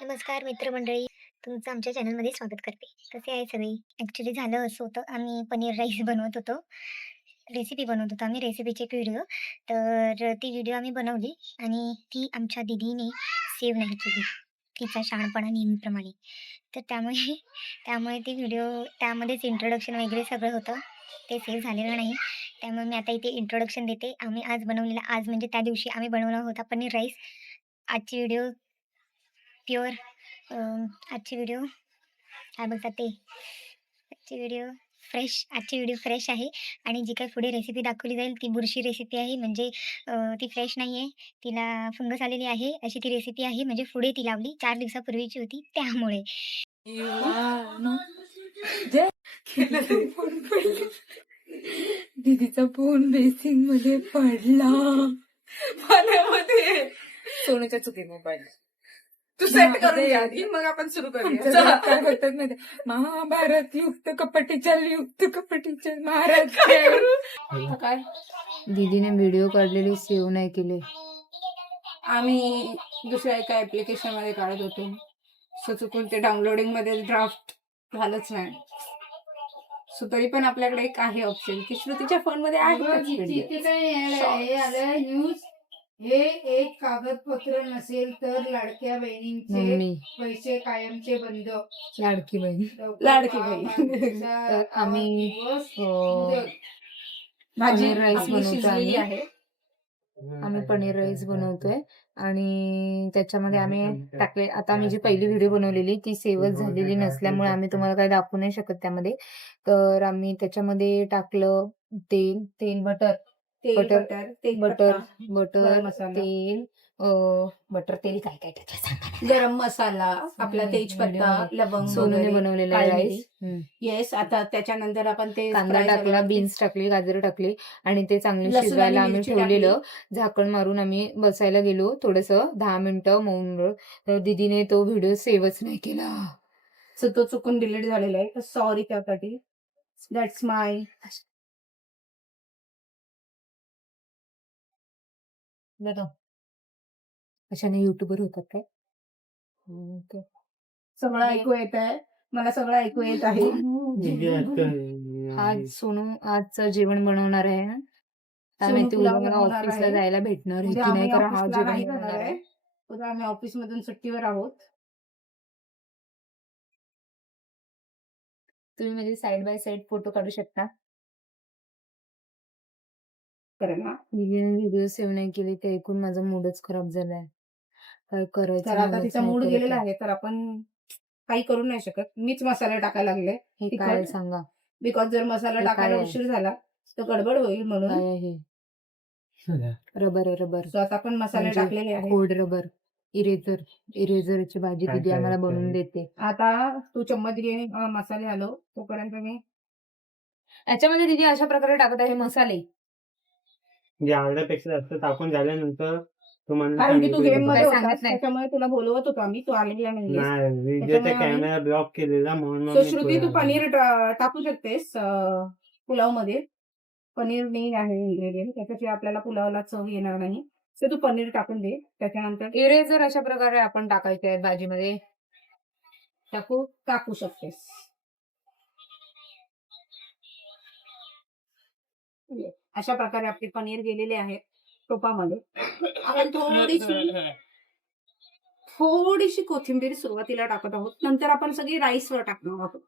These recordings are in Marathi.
नमस्कार मित्रमंडळी, तुमचं आमच्या चॅनलमध्ये स्वागत करते. कसे आहे सगळे? ॲक्च्युली झालं असं होतं, आम्ही पनीर राईस बनवत होतो. रेसिपी बनवत होतो आम्ही, रेसिपीची एक व्हिडिओ. तर ती व्हिडिओ आम्ही बनवली आणि ती आमच्या दीदीने सेव्ह नाही केली. तिचा शहाणपणा नेहमीप्रमाणे. तर त्यामुळे त्यामुळे ती व्हिडिओ त्यामध्येच इंट्रोडक्शन वगैरे सगळं होतं. ते सेव्ह झालेलं नाही. त्यामुळे मी आता इथे इंट्रोडक्शन देते. आम्ही आज बनवलेला आज म्हणजे त्या दिवशी आम्ही बनवला होता पनीर राईस. आजची व्हिडिओ प्युअर आजची व्हिडिओ काय बोलतात ते आजची व्हिडिओ फ्रेश आहे आणि जी काही पुढे रेसिपी दाखवली जाईल ती बुरशी रेसिपी आहे म्हणजे ती फ्रेश नाही आहे. तिला फंगस आलेली आहे अशी ती रेसिपी आहे म्हणजे पुढे ती लावली 4 दिवसापूर्वीची होती त्यामुळे. दीदीचा फोन बेसिंग मध्ये पडला पाण्यामध्ये. सोनूच्या चुकीने पडला. तू सेट करून घ्या आधी, मग आपण सुरू करूया. चला, काय होतात माहिती महाभारत युक्त कपटीचल युक्त कपटीचल महाराज काय दीदीने व्हिडिओ काढलेली सेव्ह नाही केले. आम्ही दुसऱ्या एका ऍप्लिकेशन मध्ये काढत होतो, सो चुकून ते डाउनलोडिंग मध्ये ड्राफ्ट झालंच नाही. सो तरी पण आपल्याकडे एक आहे ऑप्शन की श्रुतीच्या फोन मध्ये हे एक कागदपत्र नसेल तर लाडक्या बहिणींचे मम्मी पैसे कायमचे बंद. लाडकी बहीण. लाडकी बहीण. तर आम्ही भाजी पनीर राईस आपली बनवतो शिजलेली आम्ही. आहे. आम्ही पनीर राईस बनवतोय आणि त्याच्यामध्ये आम्ही टाकले. आता आम्ही जी पहिली व्हिडिओ बनवलेली ती सेव्हच झालेली नसल्यामुळे आम्ही तुम्हाला काही दाखवू नाही शकत त्यामध्ये. तर आम्ही त्याच्यामध्ये टाकलं तेल बटर बटर मसाला, तेल बटर तेल काय काय टाकलं सांगा ना. गरम मसाला, आपला तेजपत्ता, लवंग सोनूने वगैरे, बनवलेला काळी राईस. येस. आता त्याच्यानंतर आपण ते कांदा fry टाकला, झाल्यावरती बीन्स टाकले, गाजर टाकले आणि ते चांगले लसूण आणि शिजवायला आम्ही मिरची ठेवलेलं. झाकण मारून आम्ही बसायला गेलो थोडंसं 10 मिनिटं मौन. तर दीदीने तो व्हिडिओ सेव्हच नाही केला. सो तो चुकून डिलीट झालेला आहे. सॉरी त्यासाठी. दॅट्स माय. बघा अशाने युट्यूबर होतात काय. सगळं ऐकू येत आहे, मला सगळं ऐकू येत आहे. आज सोनू आजचं जेवण बनवणार आहे. काय सोनू माहिती पुलाव उद्या मला बनवणार ऑफिसला आहे. जायला भेटणार आहे उद्या की नाही, आम्ही कारण हा ऑफिसला जेवण नाही बनवणार जाणार आहे. आहे. उद्या आम्ही ऑफिस मधून सुट्टीवर आहोत. तुम्ही माझे साइड बाय साइड फोटो काढू शकता. करेन ना. व्हिडिओ सेव्ह नाही केली ते ऐकून माझा मूडच खराब झालाय. काय करायचं तर आता मलाच तिचा नाही मूड कळत गेलेला आहे. आहे, तर आपण काही करू नाही शकत. मीच मसाले टाकायला लागले हे काय सांगा, बिकॉज जर मसाला हे टाकायला काय आहे? उशीर झाला तर गडबड होईल म्हणून. काय आहे? रबर आहे, रबर So आता आपण मसाले म्हणजे टाकलेले आहेत. खोड रबर, इरेझरची भाजी दिदी आम्हाला बनवून देते. आता तू चम्मच घे, मसाले हलव तोपर्यंत मी याच्यामध्ये दिदी अशा प्रकारे टाकत आहे मसाले. जे अर्ध्यापेक्षा जास्त टाकून झाल्यानंतर तुम्हाला कारण की तू गेम मध्ये काय होतास, सांगत नाही. त्याच्यामुळे तुला बोलवत होतो आम्ही, तू आलेला नाहीये. नाही विजेचा त्याच्यामुळे आम्ही- कॅमेरा ब्लॉक केलेला म्हणून सो मी श्रुती, तू पुढे पनीर टाकू शकतेस पुलाव मध्ये. पनीर मेन आहे इन्ग्रेडियंट, त्याच्याशिवाय आपल्याला पुलावला चव येणार नाही. सो तू पनीर टाकून दे. त्याच्यानंतर इरेझर अशा प्रकारे आपण टाकायचे आहे भाजीमध्ये. टाकू शकतेस. अशा प्रकारे आपले पनीर गेलेले आहेत टोपामध्ये. आपण थोडीशी कोथिंबीर सुरुवातीला टाकत आहोत, नंतर आपण सगळी राईसवर टाकणार आहोत.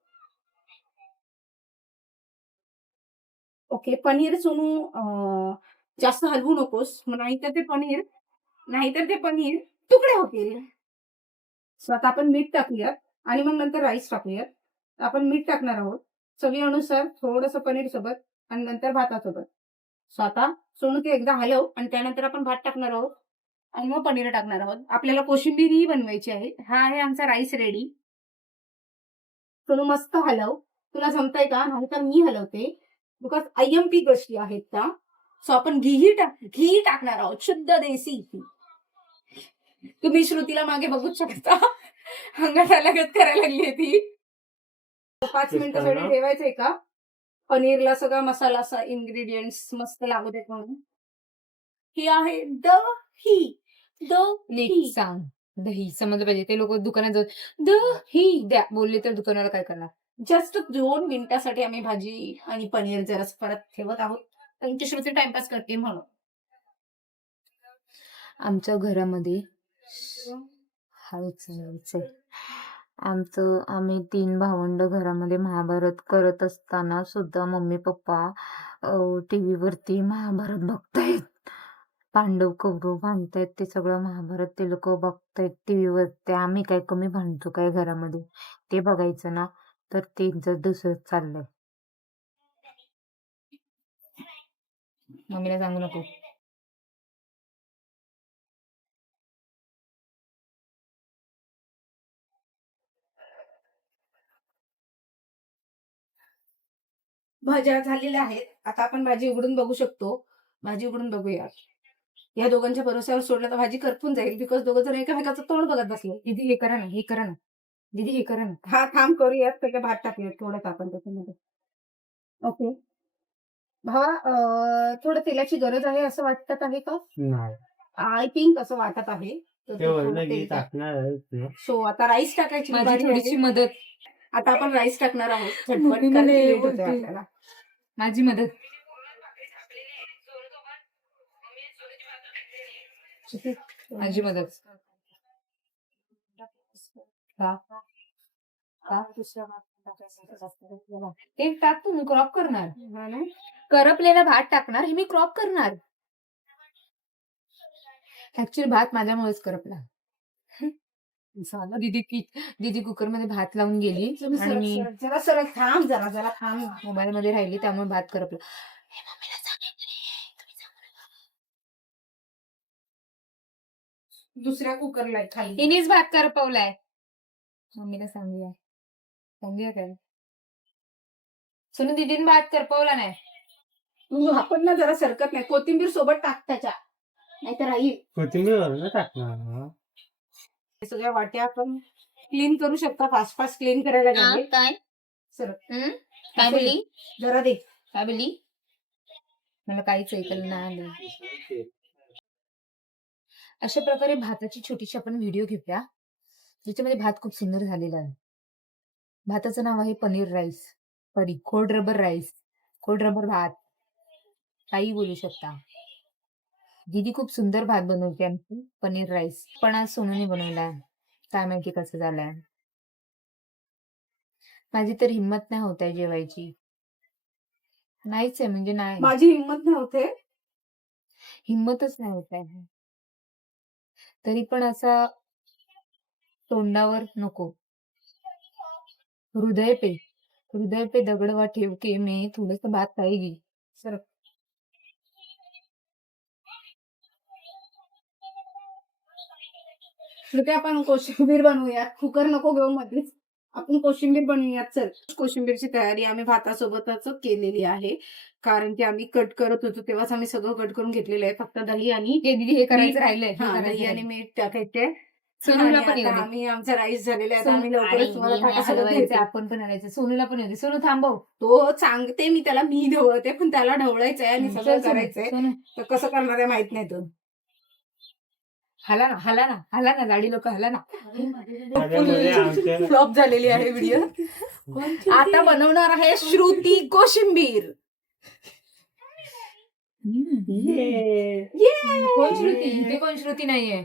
ओके. पनीर सोनू जास्त हलवू नकोस, नाहीतर ते पनीर तुकडे होतील. सो आता आपण मीठ टाकूयात आणि मग नंतर राईस टाकूयात. आपण मीठ टाकणार आहोत चवीनुसार, थोडंसं पनीर सोबत आणि नंतर भातासोबत. सो आता सोनू ते एकदा हलव आणि त्यानंतर आपण भात टाकणार आहोत आणि मग पनीर टाकणार आहोत. आपल्याला कोशिंबीरही बनवायची आहे. हा आहे आमचा राईस रेडी. सोनू मस्त हलव. तुला जमतंय का? नाही तर मी हलवते, बिकॉज IMP गोष्टी आहेत त्या. सो आपण घी टाकणार आहोत, शुद्ध देसी घी. तुम्ही श्रुतीला मागे बघूच शकता, अंगात अलगत करायला लागली ती. 5 मिनिटासाठी ठेवायचंय का पनीरला सगळा मसाला असा इन्ग्रेडियंट्स मस्त लागू देत म्हणून. ही आहे दही. नीट सांग दही समजलं पाहिजे. ते लोक दुकानात जाऊन दही द्या बोलले तर दुकानाला काय करणार? जस्ट 2 मिनिटासाठी आम्ही भाजी आणि पनीर जरा परत ठेवत आहोत. त्यांची श्रुती टाइमपास करते म्हणून. आमच्या घरामध्ये आम्ही 3 भावंड घरामध्ये महाभारत करत असताना सुद्धा मम्मी पप्पा टीव्ही वरती महाभारत बघतायत. पांडव कौरव भांडतायत ते सगळं महाभारत ते लोक बघतायत टीव्हीवर. ते आम्ही काय कमी भांडतो काय घरामध्ये? ते बघायचं ना तर त्यांचं दुसरं चाललंय. मम्मीला सांगू नको. भाज्या झालेल्या आहेत. आता आपण भाजी उघडून बघू शकतो. भाजी उघडून बघूया. या दोघांच्या भरोश्यावर सोडलं तर भाजी करपून जाईल, बिकॉज दोघं जण एकमेकाचं तोंड बघत बसले. दीदी हे करा ना, हे करा ना. दीदी हे करा ना. हा थांब करूयात. पहिले भात टाकूयात थोडंच आपण त्याच्यामध्ये. ओके भावा, थोडं तेलाची गरज आहे असं वाटत आहे का? नाही आय थिंक असं वाटत आहे. तर ते तू वरनं थोडं घी तेल टाक. टाकणार आहेस ना. सो आता राईस टाकायची माझी बारी थोडीशी आहे. मदत. आता आपण राईस टाकणार आहोत. झटपट, मम्मी कारण मला की हे late होतंय बोलते. आपल्याला. माझी मदत. माझी मदत. का? का? ते टाक तू, मी क्रॉप करणार. हा ना? करपलेला भात टाकणार, हे मी क्रॉप करणार. ऍक्च्युअली भात माझ्यामुळेच करपला. झालं. दीदी कुकर मध्ये भात लावून गेली तुम्ही आणि सरक, मी सरक. जरा सरक. थांब जरा जरा थांब. मोबाईल मध्ये राहिली त्यामुळे भात करपला. दुसऱ्या कुकरला आहे खाली. हिनेच भात करपवलाय. मम्मीला सांगूया काय? सोनू दीदीने भात करपवला नाही. तू आपण ना जरा सरकत नाही. कोथिंबीर सोबत टाक त्याच्या, नाहीतर राहील. कोथिंबीर वरनं टाकणार. हे सगळ्या वाट्या आपण क्लीन करू शकता. फास्ट फास्ट क्लीन करायला लागेल. काय सरक. काय असे. बोलली? जरा दे. काय बोलली? मला काहीच ऐकायला नाही आलं. अशा प्रकारे भाताची छोटीशी आपण व्हिडिओ घेऊया ज्याच्यामध्ये भात खूप सुंदर झालेला आहे. भाताचं नाव आहे पनीर राईस. सॉरी, खोड रबर राईस, खोड रबर भात, काही बोलू शकता. दीदी खूप सुंदर भात बनवते आमची, पनीर राईस. पण आज सोनूने बनवलाय. काय माहिती कसं झालंय. माझी तर हिंमत नाही होत आहे जेवायची. नाहीच आहे म्हणजे नाही. माझी हिंमत नव्हते. हिंमतच नाही होत आहे. तरी पण असा तोंडावर नको. हृदय पे दगडवा ठेव के मैं थोडस भात खाएगी. सरक. श्रुती आपण कोशिंबीर बनवूयात. कुकर नको घेऊ मध्येच. आपण कोशिंबीर बनवूयात. चल, कोशिंबीरची तयारी आम्ही भातासोबतच केलेली आहे. कारण की आम्ही कट करत होतो तेव्हाच आम्ही सगळं कट करून घेतलेलं आहे. फक्त दही आणि हे दीदी हे करायचं राहिलंय. हे हा, करायचं दही आणि राहिलंय. मीठ टाकायचे. सोनूला आणि पण येऊ आता दे. आम्ही आमचा राईस झालेला आहे. आता सोनू- आम्ही लवकरच तुम्हाला आणि ताटासोबत हलवायचं, देतो. आपण पण आणायचं. सोनूला पण येऊ दे. सोनू थांबव. तो सांगते मी त्याला, मी ढवळते पण त्याला ढवळायचंय आणि चल सगळं सोनू, करायचंय. सोनू. तर कसं करणार आहे माहित नाही तो. हाला ना लाडी लोक हाला ना. त्याच्यामुळे आमच्या फ्लॉप झालेली आहे व्हिडिओ. आता बनवणार आहे श्रुती कोशिंबीर. कोण श्रुती? इथे कोण श्रुती नाहीये.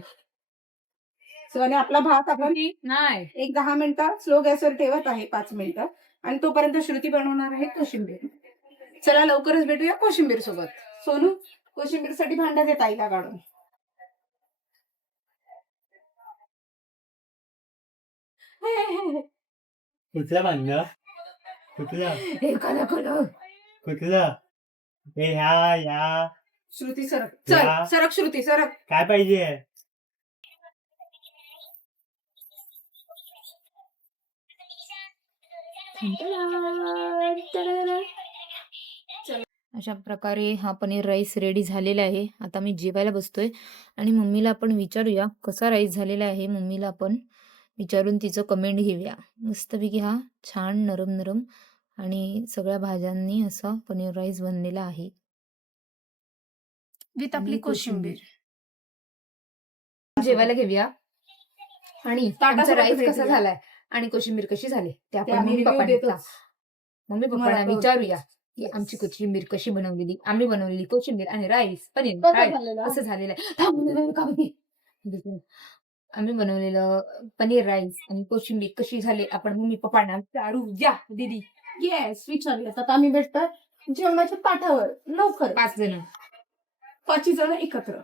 So, आणि आपला भात आपण नाही. एक 10 मिनिटं स्लो गॅसवर ठेवत आहे. 5 मिनिटं. आणि तोपर्यंत श्रुती बनवणार आहे कोशिंबीर. चला लवकरच भेटूया कोशिंबीर सोबत. सोनू, कोशिंबीर साठी भांडा दे ताईला काढून. कुठला बांधला? कुठला कुठला? हे ह्या श्रुती सरक. या. चल सरक श्रुती सरक. काय पाहिजे? अशा प्रकारे हा पनीर राईस रेडी झालेला आहे. आता मी जेवायला बसतोय आणि मम्मीला आपण विचारूया कसा राईस झालेला आहे. मम्मीला आपण विचारून तिचं कमेंट घेऊया. मस्तपैकी हा छान नरम नरम आणि सगळ्या भाज्यांनी असा पनीर राईस बनलेला आहे. विथ आपली कोशिंबीर. जेवायला घेऊया. आणि ताटासोबत आमचा राईस भेटूया. कसा झालाय आणि कोशिंबीर कशी झाली ते ते आपण आम्ही मम्मी review पप्पांना देतोच. मम्मी तुम्हाला पप्पांना कळवतो. विचारूया की Yes. आमची कोशिंबीर कशी बनवलेली, आम्ही बनवलेली कोशिंबीर आणि राईस पनीर कसं फ्राय झालेलं? कसं झालेलं आहे. थांब, का बघ. आम्ही बनवलेलं पनीर राईस आणि कोशिंबीर कशी झाली आपण मम्मी पप्पांना विचारू या दीदी. येस विचारूयात. आता आम्ही भेटतोय जेवणाच्या ताटावर लवकर 5 जण 5 जण एकत्र